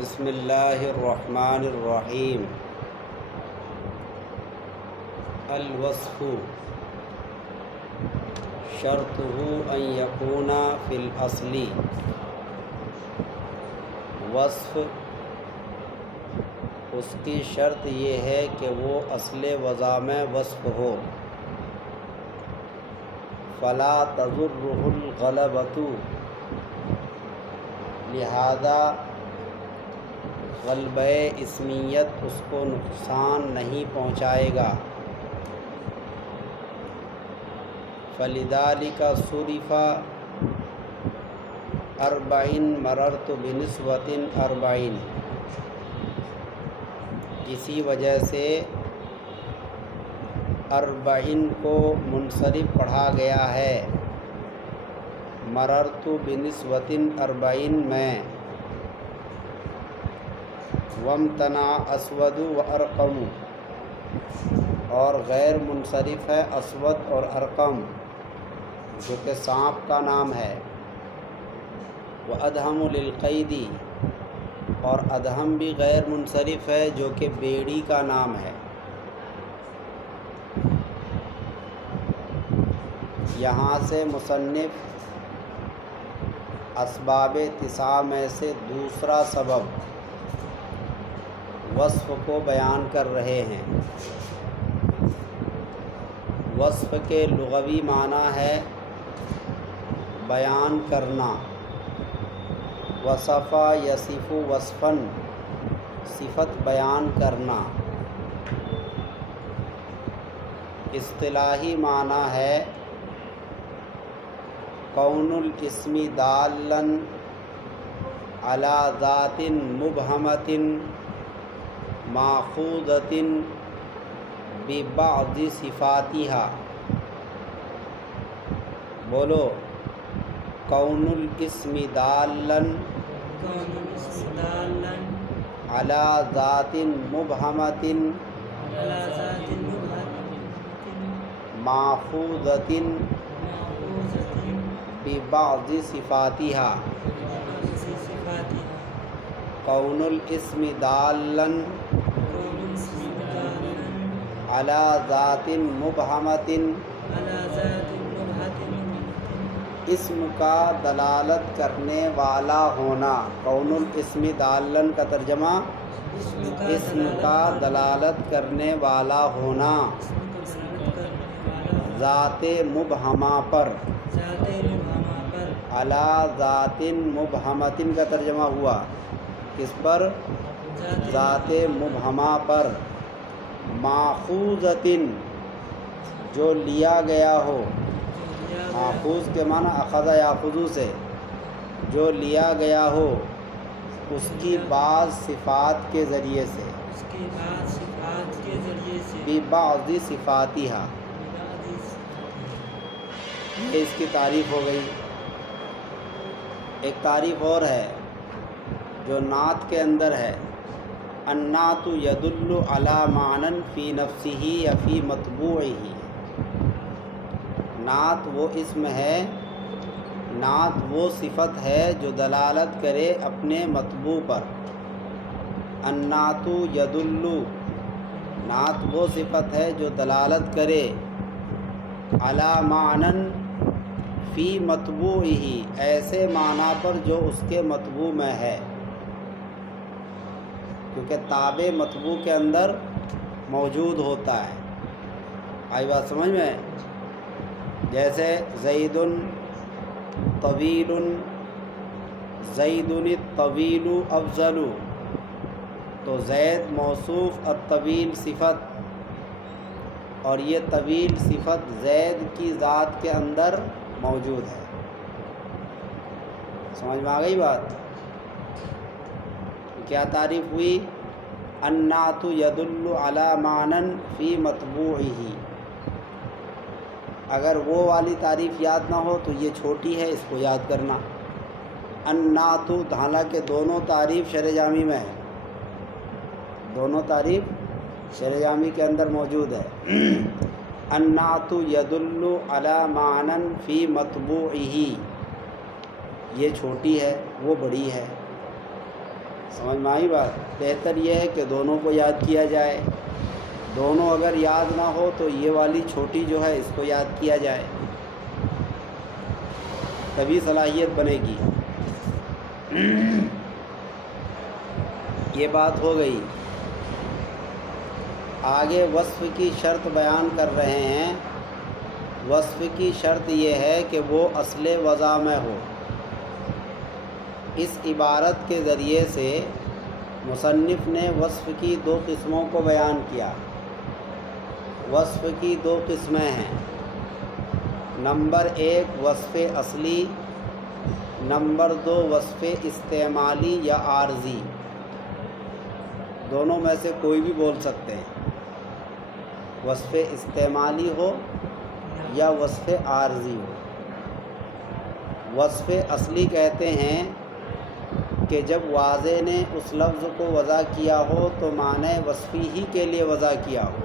بسم اللہ الرحمن الرحیم۔ الوصف شرطہ ان یکون فی الاصل، وصف اس کی شرط یہ ہے کہ وہ اصل وضع میں وصف ہو۔ فلا تضرہ الغلبۃ، لہذا غلبہ اسمیت اس کو نقصان نہیں پہنچائے گا۔ فلذلک صرف اربعین مررت بنسوۃ اربعین، اسی وجہ سے اربعین کو منصرف پڑھا گیا ہے مررت بنسوۃ اربعین میں۔ وامتنع اسود و ارقم، اور غیر منصرف ہے اسود اور ارقم جو کہ سانپ کا نام ہے۔ وادہم للقید، اور ادہم بھی غیر منصرف ہے جو کہ بیڑی کا نام ہے۔ یہاں سے مصنف اسباب اتساع میں سے دوسرا سبب وصف کو بیان کر رہے ہیں۔ وصف کے لغوی معنی ہے بیان کرنا۔ وصف یصف وصفاً، صفت بیان کرنا۔ اصطلاحی معنی ہے کون الاسم دالاً علی ذات مبہمۃ ماخوذۃ ببعض صفاتہا۔ بولو، کون الاسم دالاً علی ذات مبہمۃ ماخوذۃ ببعض صفاتہا۔ کون الاسم دالاً علی ذات مبہمۃ، اسم کا دلالت کرنے والا ہونا۔ کون الاسم دالاً کا ترجمہ اسم کا دلالت کرنے والا ہونا، ذات مبہمہ پر۔ علی ذات مبہمۃ کا ترجمہ ہوا کس پر؟ ذات مبہمہ پر۔ ماخوذۃ، جو لیا گیا ہو۔ ماخوذ کے معنی اخذ یاخذ سے، جو لیا گیا ہو اس کی بعض صفات کے ذریعے سے۔ ببعض صفاتہا، یہ اس کی تعریف ہو گئی۔ ایک تعریف اور ہے جو نعت کے اندر ہے، النعت یدل علی معنی فی نفسہ یا فی مطبوعہ۔ نعت وہ اسم ہے، نعت وہ صفت ہے جو دلالت کرے اپنے مطبوع پر۔ النعت یدل، نعت وہ صفت ہے جو دلالت کرے علی معنی فی مطبوعہ، ایسے معنی پر جو اس کے مطبوع میں ہے، کیونکہ تابع مطبوع کے اندر موجود ہوتا ہے۔ آئی بات سمجھ میں؟ جیسے زید طویل، زید الطویل افضل، تو زید موصوف الطویل صفت، اور یہ طویل صفت زید کی ذات کے اندر موجود ہے۔ سمجھ میں آ گئی بات؟ کیا تعریف ہوئی؟ النعت یدل علی معنی فی مطبوعہ۔ اگر وہ والی تعریف یاد نہ ہو تو یہ چھوٹی ہے، اس کو یاد کرنا۔ النعت، حالانکہ دونوں تعریف شرح جامی میں ہے، دونوں تعریف شرح جامی کے اندر موجود ہے۔ النعت یدل علی معنی فی مطبوعہ، یہ چھوٹی ہے، وہ بڑی ہے۔ سمجھ میں آئی بات؟ بہتر یہ ہے کہ دونوں کو یاد کیا جائے، دونوں اگر یاد نہ ہو تو یہ والی چھوٹی جو ہے اس کو یاد کیا جائے، تبھی صلاحیت بنے گی۔ یہ بات ہو گئی۔ آگے وصف کی شرط بیان کر رہے ہیں۔ وصف کی شرط یہ ہے کہ وہ اصل وضع میں ہو۔ اس عبارت کے ذریعے سے مصنف نے وصف کی دو قسموں کو بیان کیا۔ وصف کی دو قسمیں ہیں۔ نمبر ایک وصف اصلی، نمبر دو وصف استعمالی یا عارضی۔ دونوں میں سے کوئی بھی بول سکتے ہیں، وصف استعمالی ہو یا وصف عارضی ہو۔ وصف اصلی کہتے ہیں کہ جب واضح نے اس لفظ کو وضع کیا ہو تو معنی وصفی ہی کے لیے وضع کیا ہو۔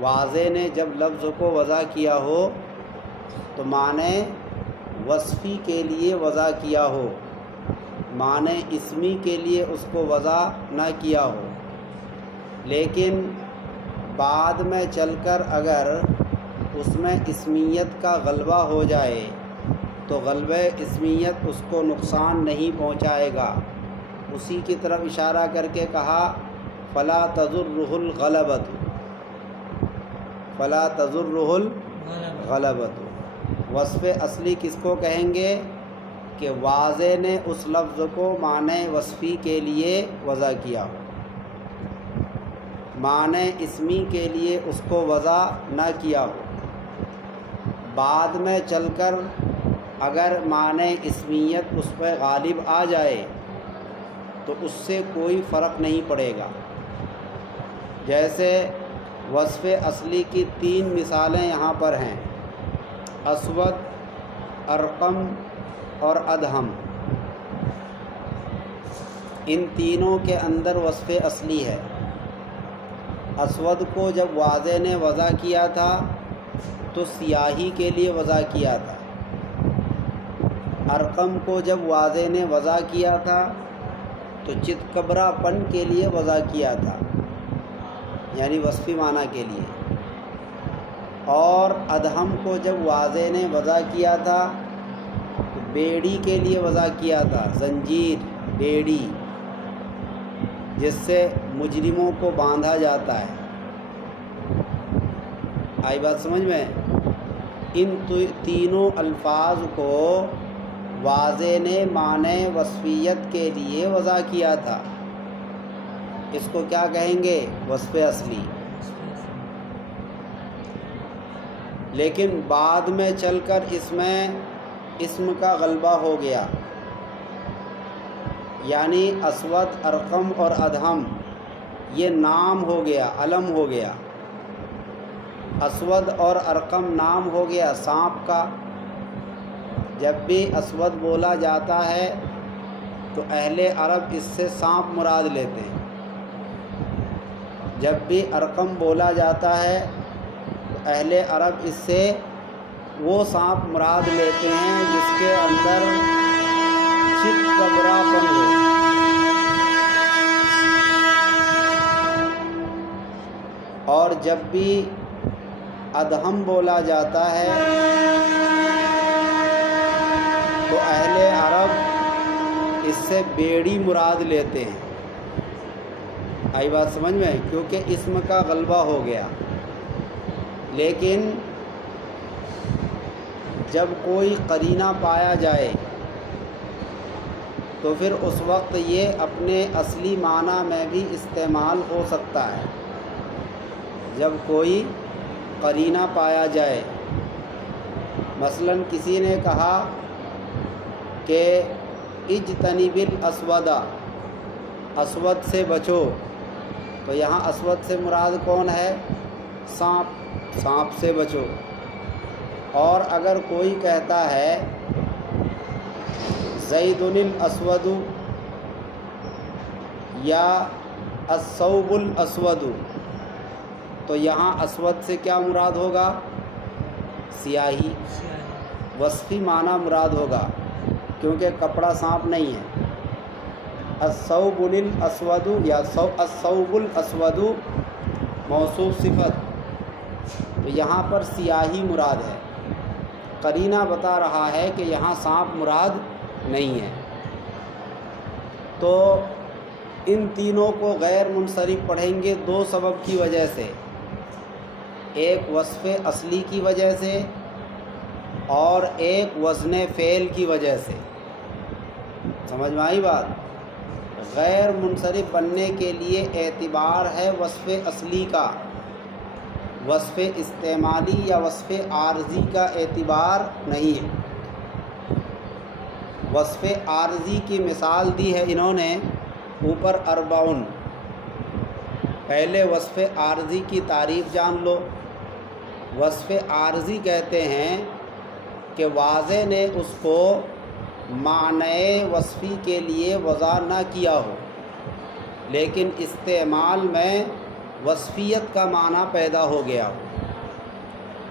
واضح نے جب لفظ کو وضع کیا ہو تو معنی وصفی کے لیے وضع کیا ہو، معنی اسمی کے لیے اس کو وضع نہ کیا ہو۔ لیکن بعد میں چل کر اگر اس میں اسمیت کا غلبہ ہو جائے تو غلبہ اسمیت اس کو نقصان نہیں پہنچائے گا۔ اسی کی طرف اشارہ کر کے کہا فلا تضرہ الغلبۃ، فلا تضرہ الغلبۃ۔ وصف اصلی کس کو کہیں گے؟ کہ واضح نے اس لفظ کو معنی وصفی کے لیے وضع کیا ہو، معنی اسمی کے لیے اس کو وضع نہ کیا ہو۔ بعد میں چل کر اگر معنی اسمیت اس پہ غالب آ جائے تو اس سے کوئی فرق نہیں پڑے گا۔ جیسے وصف اصلی کی تین مثالیں یہاں پر ہیں، اسود، ارقم اور ادہم۔ ان تینوں کے اندر وصف اصلی ہے۔ اسود کو جب واضح نے وضع کیا تھا تو سیاہی کے لیے وضع کیا تھا۔ ارقم کو جب واضح نے وضع کیا تھا تو چتکبرا پن کے لیے وضع کیا تھا، یعنی وصفی معنی کے لیے۔ اور ادہم کو جب واضح نے وضع کیا تھا تو بیڑی کے لیے وضع کیا تھا، زنجیر، بیڑی، جس سے مجرموں کو باندھا جاتا ہے۔ آئی بات سمجھ میں؟ ان تینوں الفاظ کو واضح نے معنی وصفیت کے لیے وضع کیا تھا، اس کو کیا کہیں گے؟ وصف اصلی۔ لیکن بعد میں چل کر اس میں اسم کا غلبہ ہو گیا، یعنی اسود، ارقم اور ادہم یہ نام ہو گیا، علم ہو گیا۔ اسود اور ارقم نام ہو گیا سانپ کا۔ جب بھی اسود بولا جاتا ہے تو اہل عرب اس سے سانپ مراد لیتے ہیں۔ جب بھی ارقم بولا جاتا ہے تو اہل عرب اس سے وہ سانپ مراد لیتے ہیں جس کے اندر چتکبرا پن ہو۔ اور جب بھی ادہم بولا جاتا ہے تو اہل عرب اس سے بیڑی مراد لیتے ہیں۔ آئی بات سمجھ میں؟ کیونکہ اسم کا غلبہ ہو گیا۔ لیکن جب کوئی قرینہ پایا جائے تو پھر اس وقت یہ اپنے اصلی معنی میں بھی استعمال ہو سکتا ہے۔ جب کوئی قرینہ پایا جائے، مثلا کسی نے کہا کہ اجتنب الاسود، اسود سے بچو، تو یہاں اسود سے مراد کون ہے؟ سانپ، سانپ سے بچو۔ اور اگر کوئی کہتا ہے زید الاسود یا الثوب الاسود، تو یہاں اسود سے کیا مراد ہوگا؟ سیاہی، وصفی معنی مراد ہوگا، کیونکہ کپڑا سانپ نہیں ہے۔ الثوب الاسود یا الثوب الاسود موصوف صفت، تو یہاں پر سیاہی مراد ہے، قرینہ بتا رہا ہے کہ یہاں سانپ مراد نہیں ہے۔ تو ان تینوں کو غیر منصرف پڑھیں گے دو سبب کی وجہ سے، ایک وصف اصلی کی وجہ سے اور ایک وزن فعل کی وجہ سے۔ سمجھ میں آئی بات؟ غیر منصرف بننے کے لیے اعتبار ہے وصف اصلی کا، وصف استعمالی یا وصف عارضی کا اعتبار نہیں ہے۔ وصف عارضی کی مثال دی ہے انہوں نے اوپر 40۔ پہلے وصف عارضی کی تعریف جان لو۔ وصف عارضی کہتے ہیں کہ واضح نے اس کو معنی وصفی کے لیے وضع نہ کیا ہو، لیکن استعمال میں وصفیت کا معنی پیدا ہو گیا ہو،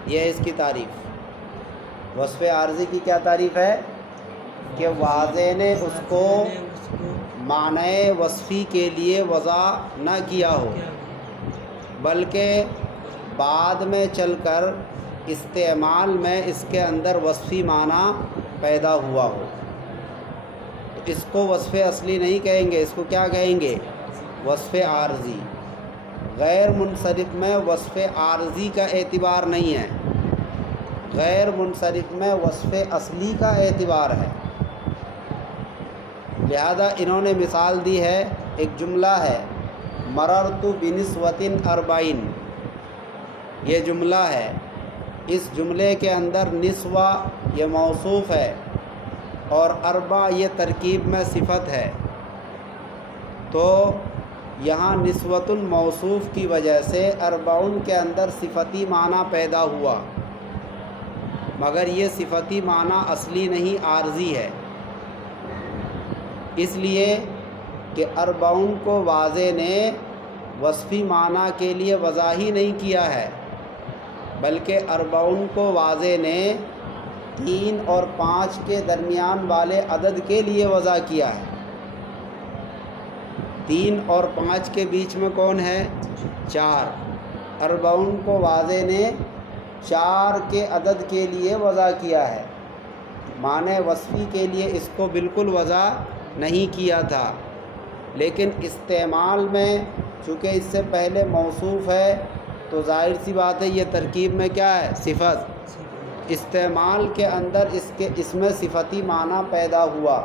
یہ ہے اس کی تعریف۔ وصف عارضی کی کیا تعریف ہے؟ کہ واضح نے اس کو معنی وصفی کے لیے وضع نہ کیا ہو، بلکہ بعد میں چل کر استعمال میں اس کے اندر وصفی معنی پیدا ہوا ہو، تو اس کو وصف اصلی نہیں کہیں گے، اس کو کیا کہیں گے؟ وصف عارضی۔ غیر منصرف میں وصف عارضی کا اعتبار نہیں ہے، غیر منصرف میں وصف اصلی کا اعتبار ہے۔ لہذا انہوں نے مثال دی ہے، ایک جملہ ہے مررت بنسوۃ 40، یہ جملہ ہے، اس جملے کے اندر نسوہ یہ موصوف ہے اور 40 یہ ترکیب میں صفت ہے، تو یہاں نسوۃ موصوف کی وجہ سے 40 کے اندر صفتی معنی پیدا ہوا، مگر یہ صفتی معنی اصلی نہیں عارضی ہے، اس لیے کہ 40 کو واضح نے وصفی معنی کے لیے وضع ہی نہیں کیا ہے، بلکہ 40 کو واضح نے 3 اور 5 کے درمیان والے عدد کے لیے وضع کیا ہے۔ 3 اور 5 کے بیچ میں کون ہے؟ 4۔ 40 کو واضح نے 4 کے عدد کے لیے وضع کیا ہے، معنی وصفی کے لیے اس کو بالکل وضع نہیں کیا تھا، لیکن استعمال میں چونکہ اس سے پہلے موصوف ہے تو ظاہر سی بات ہے یہ ترکیب میں کیا ہے؟ صفت۔ استعمال کے اندر اس میں صفتی معنی پیدا ہوا،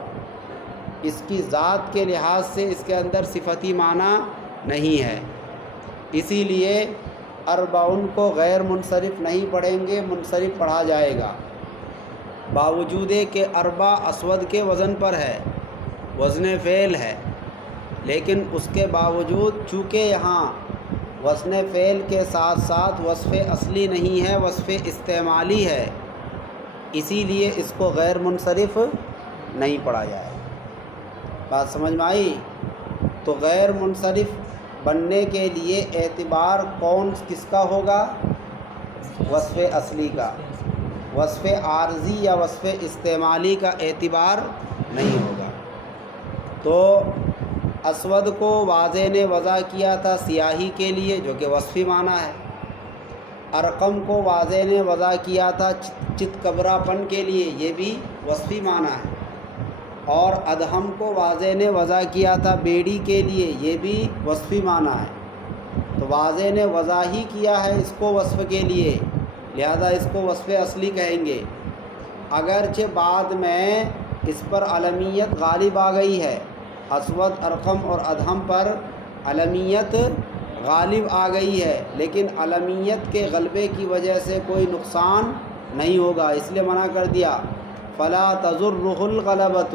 اس کی ذات کے لحاظ سے اس کے اندر صفتی معنی نہیں ہے، اسی لیے 40 کو غیر منصرف نہیں پڑھیں گے، منصرف پڑھا جائے گا، باوجود کہ 40 اسود کے وزن پر ہے، وزن فعل ہے، لیکن اس کے باوجود چونکہ یہاں وزن فعل کے ساتھ ساتھ وصف اصلی نہیں ہے، وصف استعمالی ہے، اسی لیے اس کو غیر منصرف نہیں پڑھا جائے۔ بات سمجھ میں آئی؟ تو غیر منصرف بننے کے لیے اعتبار کس کا ہوگا؟ وصف اصلی کا، وصف عارضی یا وصف استعمالی کا اعتبار نہیں ہوگا۔ تو اسود کو واضح نے وضع کیا تھا سیاہی کے لیے جو کہ وصفی معنی ہے، ارقم کو واضح نے وضع کیا تھا چتکبرا پن کے لیے، یہ بھی وصفی معنی ہے، اور ادہم کو واضح نے وضع کیا تھا بیڑی کے لیے، یہ بھی وصفی معنی ہے، تو واضح نے وضع ہی کیا ہے اس کو وصف کے لیے، لہذا اس کو وصف اصلی کہیں گے، اگرچہ بعد میں اس پر علمیت غالب آ گئی ہے، اسود، ارقم اور ادہم پر علمیت غالب آ گئی ہے، لیکن علمیت کے غلبے کی وجہ سے کوئی نقصان نہیں ہوگا، اس لیے منع کر دیا فلا تضرہ الغلبۃ۔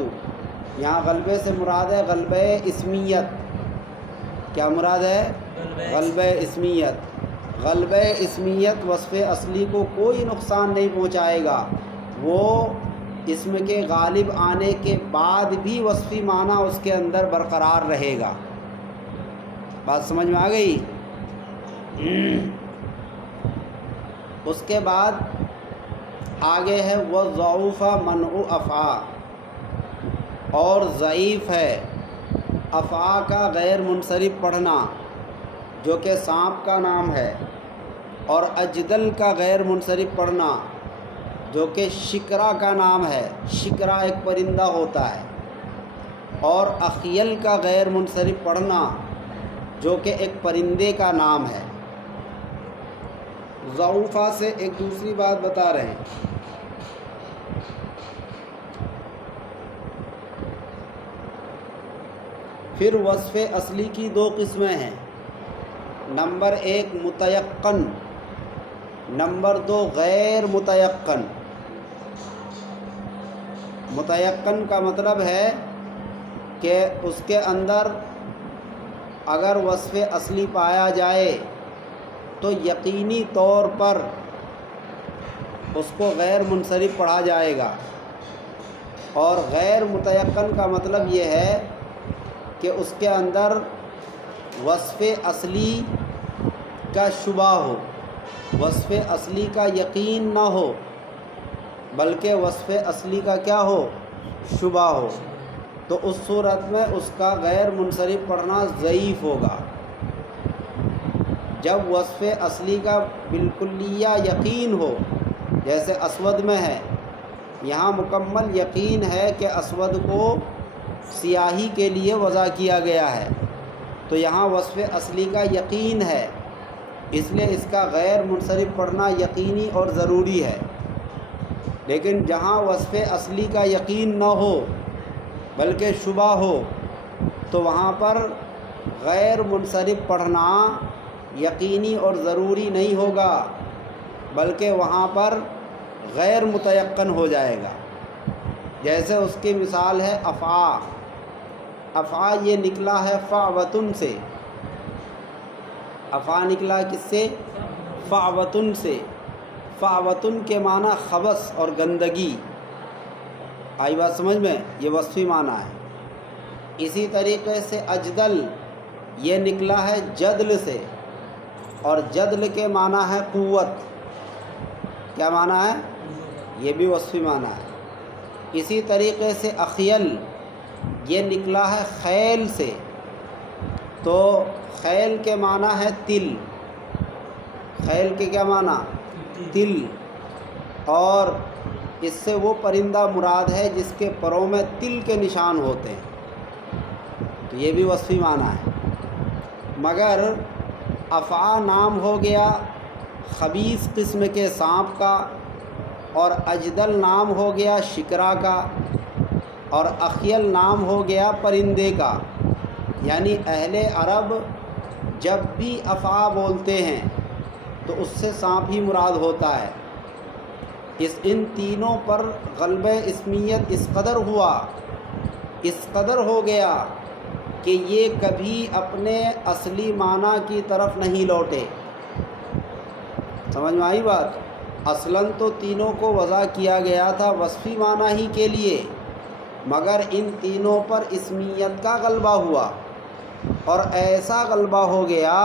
یہاں غلبے سے مراد ہے غلبہ اسمیت، کیا مراد ہے؟ غلبہ اسمیت۔ غلبہ اسمیت وصف اصلی کو کوئی نقصان نہیں پہنچائے گا، وہ اسم کے غالب آنے کے بعد بھی وصفی معنی اس کے اندر برقرار رہے گا۔ بات سمجھ میں آ گئی؟ اس کے بعد آگے ہے وَضَعُفَ مَنْعُ أَفْعَى، اور ضعیف ہے افعا کا غیر منصرف پڑھنا جو کہ سانپ کا نام ہے، اور اجدل کا غیر منصرف پڑھنا جو کہ شکرا کا نام ہے، شکرا ایک پرندہ ہوتا ہے، اور اخیل کا غیر منصرف پڑھنا جو کہ ایک پرندے کا نام ہے۔ ضعوفہ سے ایک دوسری بات بتا رہے ہیں۔ پھر وصف اصلی کی دو قسمیں ہیں، نمبر 1 متیقن، نمبر 2 غیر متیقن۔ متیقن کا مطلب ہے کہ اس کے اندر اگر وصف اصلی پایا جائے تو یقینی طور پر اس کو غیر منصرف پڑھا جائے گا، اور غیر متیقن کا مطلب یہ ہے کہ اس کے اندر وصف اصلی کا شبہ ہو، وصف اصلی کا یقین نہ ہو، بلکہ وصف اصلی کا کیا ہو؟ شبہ ہو، تو اس صورت میں اس کا غیر منصرف پڑھنا ضعیف ہوگا۔ جب وصف اصلی کا بالکلیہ یقین ہو، جیسے اسود میں ہے، یہاں مکمل یقین ہے کہ اسود کو سیاہی کے لیے وضع کیا گیا ہے، تو یہاں وصف اصلی کا یقین ہے، اس لیے اس کا غیر منصرف پڑھنا یقینی اور ضروری ہے۔ لیکن جہاں وصف اصلی کا یقین نہ ہو بلکہ شبہ ہو، تو وہاں پر غیر منصرف پڑھنا یقینی اور ضروری نہیں ہوگا، بلکہ وہاں پر غیر متیقن ہو جائے گا۔ جیسے اس کی مثال ہے افعا، افعا یہ نکلا ہے فعوتن سے، افعا نکلا کس سے؟ فعوتن سے۔ فعوتن کے معنی خبث اور گندگی، آئی بات سمجھ میں؟ یہ وصفی معنی ہے۔ اسی طریقے سے اجدل یہ نکلا ہے جدل سے، اور جدل کے معنی ہے قوت، کیا معنی ہے؟ یہ بھی وصفی معنی ہے۔ اسی طریقے سے اخیل یہ نکلا ہے خیل سے، تو خیل کے معنی ہے تل، خیل کے کیا معنی؟ تل، اور اس سے وہ پرندہ مراد ہے جس کے پروں میں تل کے نشان ہوتے ہیں، تو یہ بھی وصفی معنی ہے۔ مگر افعا نام ہو گیا خبیث قسم کے سانپ کا، اور اجدل نام ہو گیا شکرا کا، اور اخیل نام ہو گیا پرندے کا۔ یعنی اہل عرب جب بھی افعا بولتے ہیں تو اس سے سانپ ہی مراد ہوتا ہے۔ ان تینوں پر غلبہ اسمیت اس قدر ہوا، اس قدر ہو گیا کہ یہ کبھی اپنے اصلی معنی کی طرف نہیں لوٹے۔ سمجھ میں آئی بات؟ اصلاً تو تینوں کو وضع کیا گیا تھا وصفی معنی ہی کے لیے، مگر ان تینوں پر اسمیت کا غلبہ ہوا، اور ایسا غلبہ ہو گیا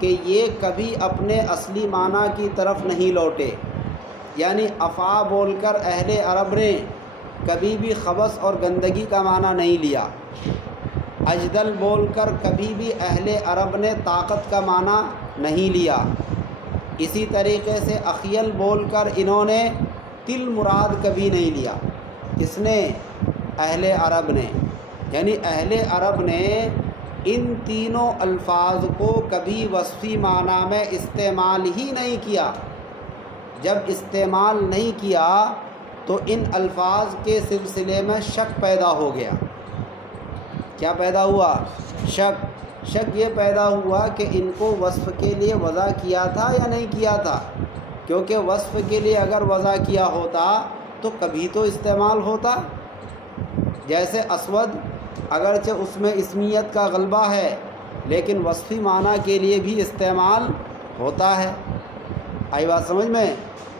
کہ یہ کبھی اپنے اصلی معنی کی طرف نہیں لوٹے۔ یعنی افعا بول کر اہل عرب نے کبھی بھی خبث اور گندگی کا معنی نہیں لیا، اجدل بول کر کبھی بھی اہل عرب نے طاقت کا معنی نہیں لیا، اسی طریقے سے اخیل بول کر انہوں نے تل مراد کبھی نہیں لیا۔ کس نے؟ اہل عرب نے۔ یعنی اہل عرب نے ان تینوں الفاظ کو کبھی وصفی معنی میں استعمال ہی نہیں کیا۔ جب استعمال نہیں کیا تو ان الفاظ کے سلسلے میں شک پیدا ہو گیا۔ کیا پیدا ہوا؟ شک۔ شک یہ پیدا ہوا کہ ان کو وصف کے لیے وضع کیا تھا یا نہیں کیا تھا، کیونکہ وصف کے لیے اگر وضع کیا ہوتا تو کبھی تو استعمال ہوتا۔ جیسے اسود، اگرچہ اس میں اسمیت کا غلبہ ہے لیکن وصفی معنی کے لیے بھی استعمال ہوتا ہے۔ آئی بات سمجھ میں؟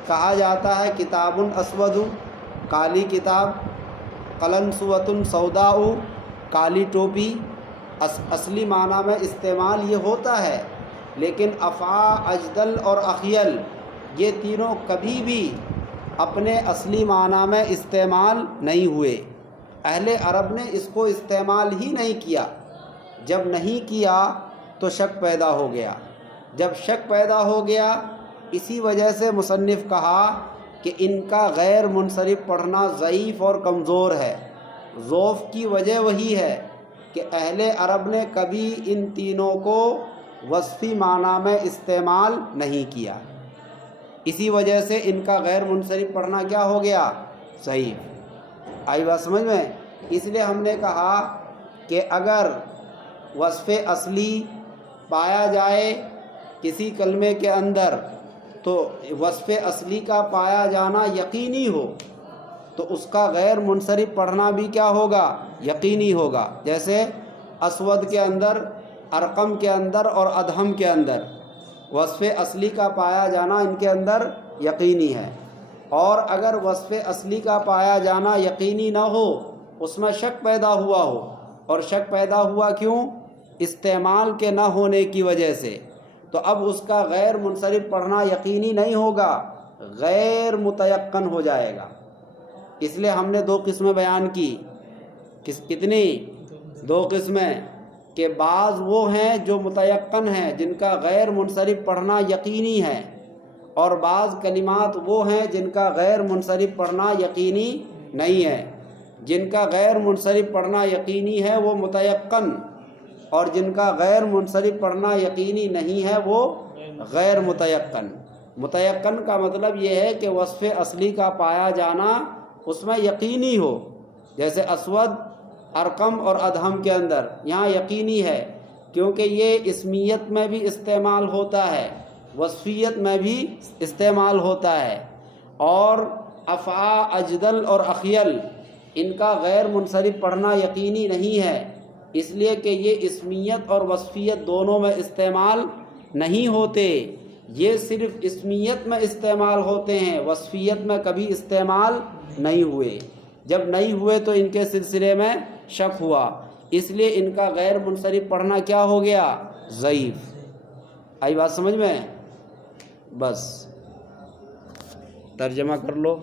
کہا جاتا ہے کتاب اسود، کالی کتاب، قلنسوۃ سوداء، کالی ٹوپی، اصلی معنی میں استعمال یہ ہوتا ہے، لیکن افعا، اجدل اور اخیل یہ تینوں کبھی بھی اپنے اصلی معنی میں استعمال نہیں ہوئے۔ اہل عرب نے اس کو استعمال ہی نہیں کیا. جب نہیں کیا تو شک پیدا ہو گیا. جب شک پیدا ہو گیا اسی وجہ سے مصنف کہا کہ ان کا غیر منصرف پڑھنا ضعیف اور کمزور ہے. ضعف کی وجہ وہی ہے کہ اہل عرب نے کبھی ان تینوں کو وصفی معنی میں استعمال نہیں کیا. اسی وجہ سے ان کا غیر منصرف پڑھنا کیا ہو گیا؟ ضعیف. آئی بات سمجھ میں؟ اس لیے ہم نے کہا کہ اگر وصف اصلی پایا جائے کسی کلمے کے اندر تو وصف اصلی کا پایا جانا یقینی ہو تو اس کا غیر منصرف پڑھنا بھی کیا ہوگا؟ یقینی ہوگا. جیسے اسود کے اندر، ارقم کے اندر اور ادہم کے اندر وصف اصلی کا پایا جانا ان کے اندر یقینی ہے. اور اگر وصف اصلی کا پایا جانا یقینی نہ ہو، اس میں شک پیدا ہوا ہو، اور شک پیدا ہوا کیوں؟ استعمال کے نہ ہونے کی وجہ سے، تو اب اس کا غیر منصرف پڑھنا یقینی نہیں ہوگا، غیر متیقن ہو جائے گا. اس لیے ہم نے دو قسمیں بیان کی. کتنی؟ دو قسمیں. کہ بعض وہ ہیں جو متیقن ہیں جن کا غیر منصرف پڑھنا یقینی ہے، اور بعض کلمات وہ ہیں جن کا غیر منصرف پڑھنا یقینی نہیں ہے. جن کا غیر منصرف پڑھنا یقینی ہے وہ متیقن، اور جن کا غیر منصرف پڑھنا یقینی نہیں ہے وہ غیر متیقن. متیقن کا مطلب یہ ہے کہ وصف اصلی کا پایا جانا اس میں یقینی ہو. جیسے اسود، ارقم اور ادہم کے اندر یہاں یقینی ہے کیونکہ یہ اسمیت میں بھی استعمال ہوتا ہے، وصفیت میں بھی استعمال ہوتا ہے. اور افعا، اجدل اور اخیل ان کا غیر منصرف پڑھنا یقینی نہیں ہے، اس لیے کہ یہ اسمیت اور وصفیت دونوں میں استعمال نہیں ہوتے. یہ صرف اسمیت میں استعمال ہوتے ہیں، وصفیت میں کبھی استعمال نہیں ہوئے. جب نہیں ہوئے تو ان کے سلسلے میں شک ہوا، اس لیے ان کا غیر منصرف پڑھنا کیا ہو گیا؟ ضعیف. آئی بات سمجھ میں؟ بس ترجمہ کر لو.